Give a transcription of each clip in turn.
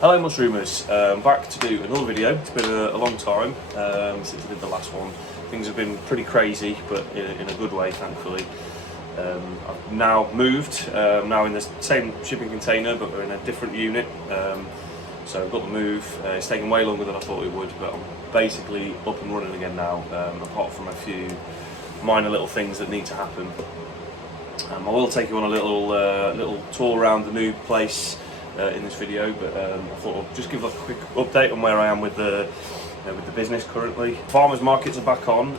Hello mushroomers, back to do another video. It's been a long time since I did the last one. Things have been pretty crazy, but in a good way, thankfully. I've now moved, now in the same shipping container, but we're in a different unit. So I've got the move. It's taken way longer than I thought it would, but I'm basically up and running again now, apart from a few minor little things that need to happen. I will take you on a little tour around the new place in this video, but I thought I'll just give a quick update on where I am with the business currently. Farmers markets are back on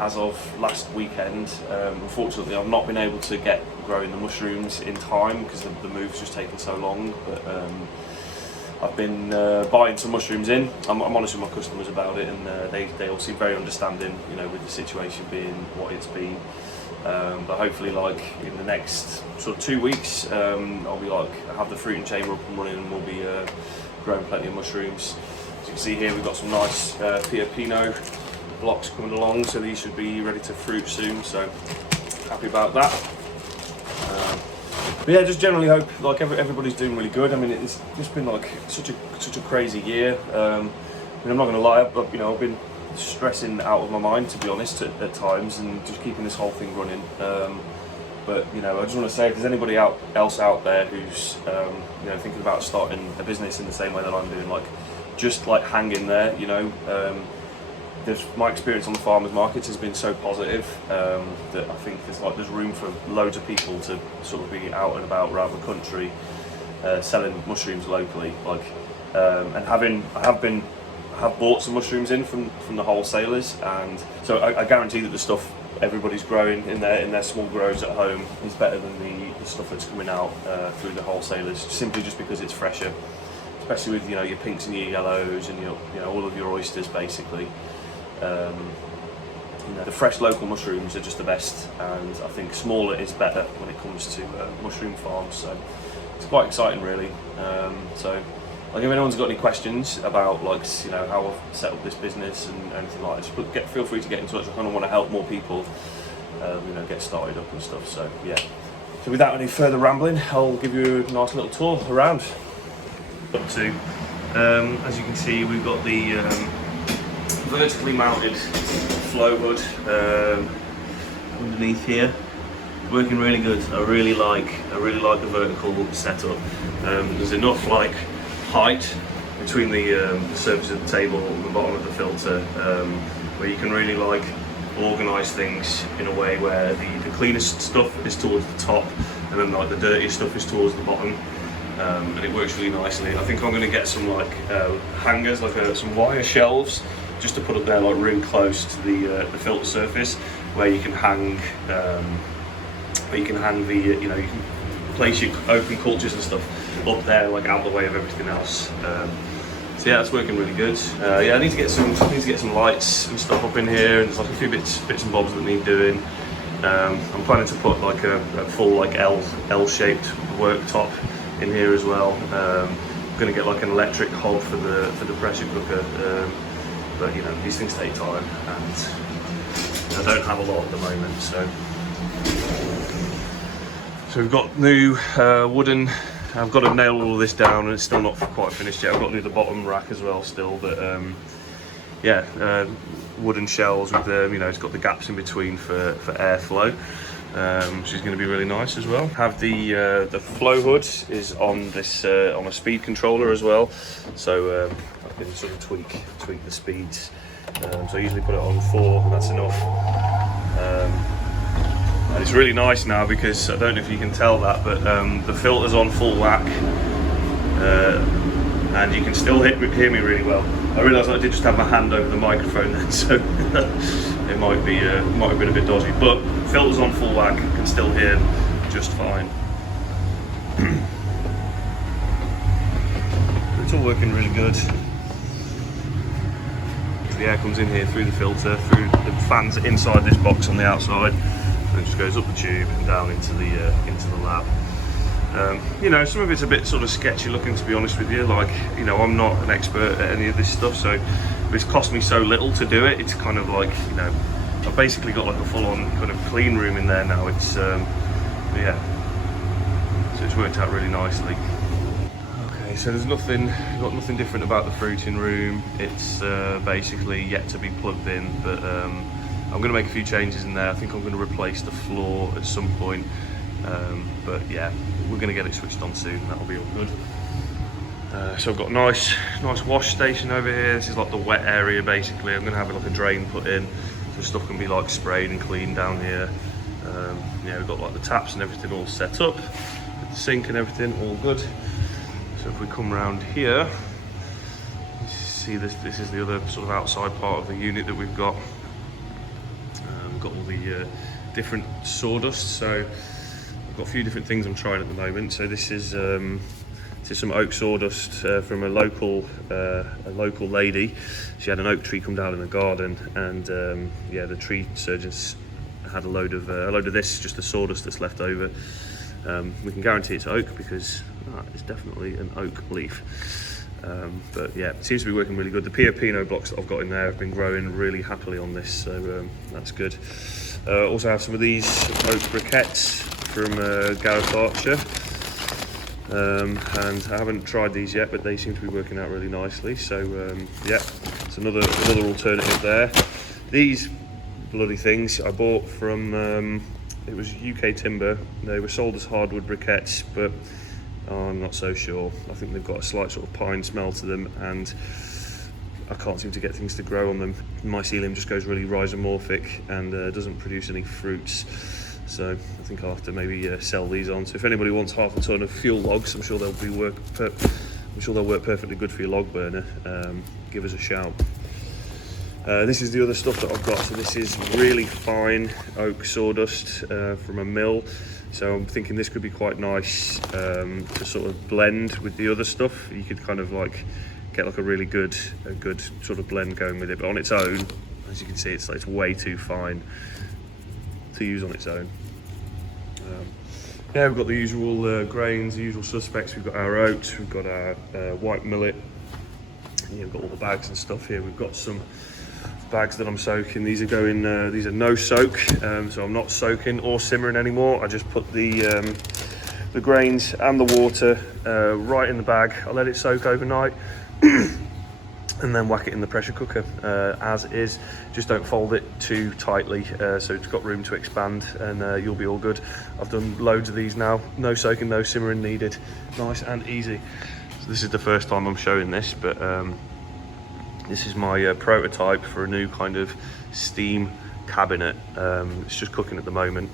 as of last weekend. Unfortunately, I've not been able to get growing the mushrooms in time because the move's just taken so long. But I've been buying some mushrooms in. I'm honest with my customers about it, and they all seem very understanding, with the situation being what it's been. But hopefully, in the next sort of 2 weeks, I'll be have the fruiting chamber up and running, and we'll be growing plenty of mushrooms. As you can see here, we've got some nice Pia Pinot blocks coming along, so these should be ready to fruit soon. So happy about that. But yeah, just generally hope everybody's doing really good. I mean, it's just been such a crazy year. I'm not going to lie, but I've been stressing out of my mind, to be honest, at times, and just keeping this whole thing running. But I just want to say, if there's anybody else out there who's thinking about starting a business in the same way that I'm doing, just hang in there. My experience on the farmers markets has been so positive that I think there's room for loads of people to sort of be out and about around the country selling mushrooms locally. I have bought some mushrooms in from the wholesalers, and so I guarantee that the stuff everybody's growing in their small grows at home is better than the stuff that's coming out through the wholesalers, simply just because it's fresher, especially with your pinks and your yellows and all of your oysters basically. The fresh local mushrooms are just the best, and I think smaller is better when it comes to mushroom farms. So it's quite exciting, really. If anyone's got any questions about how I've set up this business and anything like that, just feel free to get in touch. I kind of want to help more people, get started up and stuff. So yeah. So without any further rambling, I'll give you a nice little tour around. Up to, as you can see, we've got the vertically mounted flow hood underneath here. Working really good. I really like the vertical setup. There's enough height between the surface of the table and the bottom of the filter, where you can really organise things in a way where the cleanest stuff is towards the top, and then the dirtiest stuff is towards the bottom, and it works really nicely. I think I'm going to get some hangers, some wire shelves, just to put up there really close to the filter surface, where you can hang you can place your open cultures and stuff up there, out the way of everything else. So yeah, that's working really good. I need to get some lights and stuff up in here, and there's a few bits and bobs that need doing. I'm planning to put a full L-shaped worktop in here as well. I'm going to get an electric hob for the pressure cooker, but these things take time, and I don't have a lot at the moment. So we've got new wooden. I've got to nail all of this down, and it's still not quite finished yet. I've got to do the bottom rack as well still, but wooden shelves with it's got the gaps in between for airflow, which is going to be really nice as well. Have the flow hood is on this on a speed controller as well, so I can sort of tweak the speeds. So I usually put it on 4, and that's enough. And it's really nice now because I don't know if you can tell that, but the filter's on full whack, and you can still hear me really well. I realised I did just have my hand over the microphone then, so it might have been a bit dodgy. But filter's on full whack, can still hear just fine. It's all working really good. The air comes in here through the filter, through the fans inside this box on the outside. And it just goes up the tube and down into the lab. Some of it's a bit sort of sketchy looking, to be honest with you. I'm not an expert at any of this stuff, so it's cost me so little to do it. It's kind of I've basically got a full-on kind of clean room in there now. It's so it's worked out really nicely. Okay, Okay, so there's nothing, got nothing different about the fruiting room. It's basically yet to be plugged in, but I'm going to make a few changes in there. I think I'm going to replace the floor at some point, but yeah, we're going to get it switched on soon, and that'll be all good. So I've got a nice wash station over here. This is like the wet area basically. I'm going to have like a drain put in, so stuff can be like sprayed and cleaned down here. Yeah, we've got like the taps and everything all set up, with the sink and everything all good. So if we come around here, you see this is the other sort of outside part of the unit that we've got. We've got all the different sawdust. So I've got a few different things I'm trying at the moment. So this is some oak sawdust from a local lady. She had an oak tree come down in the garden, and yeah, the tree surgeons had a load of this, just the sawdust that's left over. We can guarantee it's oak because that is definitely an oak leaf. But yeah, it seems to be working really good. The Pio Pino blocks that I've got in there have been growing really happily on this, so that's good. Also have some of these oak briquettes from Gareth Archer. And I haven't tried these yet, but they seem to be working out really nicely. So yeah, it's another alternative there. These bloody things I bought from it was UK Timber. They were sold as hardwood briquettes, but I'm not so sure. I think they've got a slight sort of pine smell to them, and I can't seem to get things to grow on them. Mycelium just goes really rhizomorphic and doesn't produce any fruits. So I think I'll have to maybe sell these on. So if anybody wants half a ton of fuel logs, I'm sure they'll work perfectly good for your log burner. Give us a shout. This is the other stuff that I've got. So this is really fine oak sawdust from a mill. So I'm thinking this could be quite nice to sort of blend with the other stuff. You could kind of like get like a good sort of blend going with it. But on its own, as you can see, it's way too fine to use on its own. Yeah, we've got the usual grains, the usual suspects. We've got our oats, we've got our white millet. Yeah, we've got all the bags and stuff here. We've got some bags that I'm soaking. These are going. These are no soak, so I'm not soaking or simmering anymore. I just put the grains and the water right in the bag. I let it soak overnight. And then whack it in the pressure cooker as is. Just don't fold it too tightly, so it's got room to expand, and you'll be all good. I've done loads of these now. No soaking, no simmering needed. Nice and easy. So this is the first time I'm showing this, but this is my prototype for a new kind of steam cabinet. It's just cooking at the moment.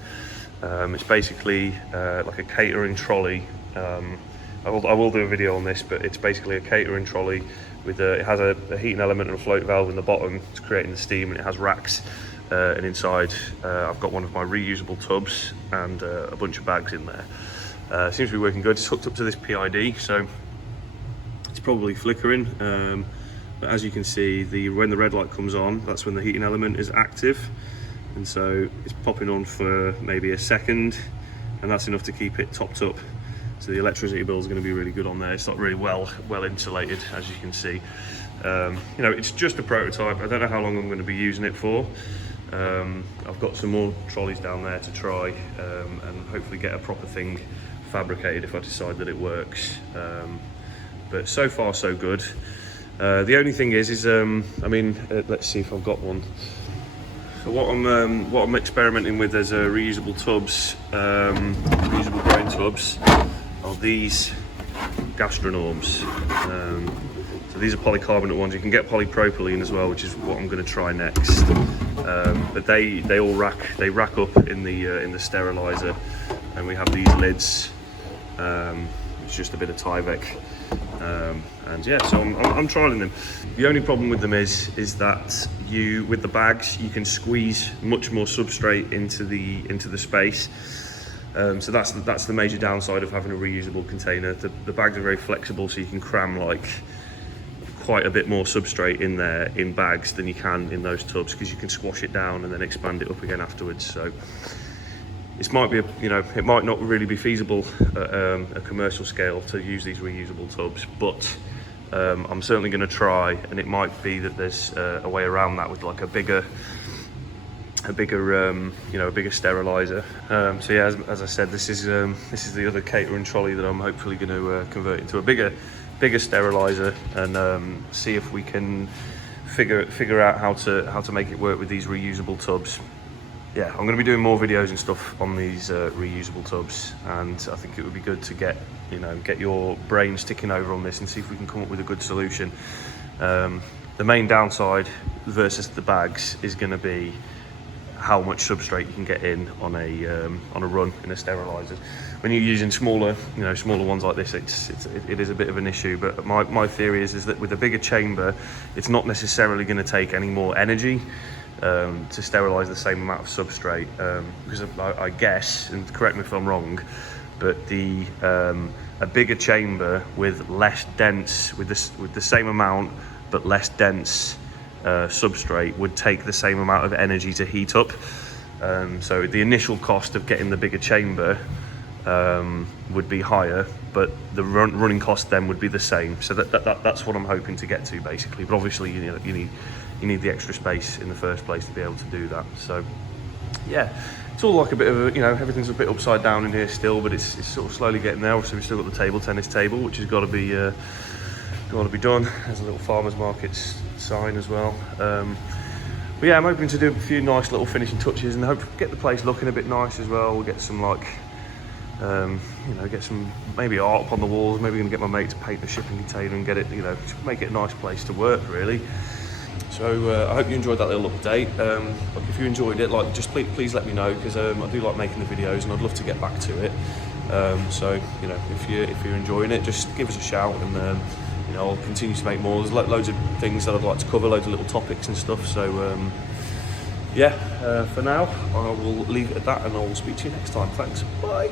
It's basically like a catering trolley. I will do a video on this, but it's basically a catering trolley with it has a heating element and a float valve in the bottom. It's creating the steam, and it has racks, and inside I've got one of my reusable tubs and a bunch of bags in there. Seems to be working good. It's hooked up to this PID, so it's probably flickering, but as you can see, when the red light comes on, that's when the heating element is active, and so it's popping on for maybe a second, and that's enough to keep it topped up. So the electricity bill is going to be really good on there. It's not really well insulated, as you can see. You know, it's just a prototype. I don't know how long I'm going to be using it for. I've got some more trolleys down there to try, and hopefully get a proper thing fabricated if I decide that it works. But so far so good. The only thing is I mean, let's see if I've got one. So what I'm experimenting with is reusable tubs, reusable grain tubs. Of these gastronorms. So these are polycarbonate ones. You can get polypropylene as well, which is what I'm going to try next. But they all rack up in the sterilizer, and we have these lids. It's just a bit of Tyvek, and yeah, so I'm trialing them. The only problem with them is that with the bags you can squeeze much more substrate into the space. So that's the major downside of having a reusable container. The bags are very flexible, so you can cram like quite a bit more substrate in there in bags than you can in those tubs, because you can squash it down and then expand it up again afterwards. So it might be it might not really be feasible at a commercial scale to use these reusable tubs, but I'm certainly going to try, and it might be that there's a way around that with like a bigger sterilizer. So yeah, as I said, this is the other catering trolley that I'm hopefully going to convert into a bigger bigger sterilizer and see if we can figure out how to make it work with these reusable tubs. Yeah, I'm going to be doing more videos and stuff on these reusable tubs, and I think it would be good to get your brains ticking over on this and see if we can come up with a good solution. The main downside versus the bags is going to be how much substrate you can get in on a run in a sterilizer. When you're using smaller ones like this, it is a bit of an issue. But my theory is that with a bigger chamber, it's not necessarily going to take any more energy to sterilize the same amount of substrate, because I guess, and correct me if I'm wrong, but a bigger chamber with less dense, with the same amount but less dense substrate would take the same amount of energy to heat up. So the initial cost of getting the bigger chamber would be higher, but the running cost then would be the same. So that's what I'm hoping to get to, basically. But obviously you need the extra space in the first place to be able to do that. So yeah, it's all like a bit of everything's a bit upside down in here still, but it's sort of slowly getting there. So we've still got the table tennis table, which has got to be done. There's a little farmers market sign as well. But yeah, I'm hoping to do a few nice little finishing touches and hope get the place looking a bit nice as well. We'll get some get some maybe art up on the walls. Maybe gonna get my mate to paint the shipping container and get it, make it a nice place to work really. So I hope you enjoyed that little update. Look, if you enjoyed it, just please let me know, because I do like making the videos and I'd love to get back to it. So if you're enjoying it, just give us a shout, and I'll continue to make more. There's loads of things that I'd like to cover, loads of little topics and stuff. So yeah, for now I will leave it at that, and I will speak to you next time. Thanks. Bye.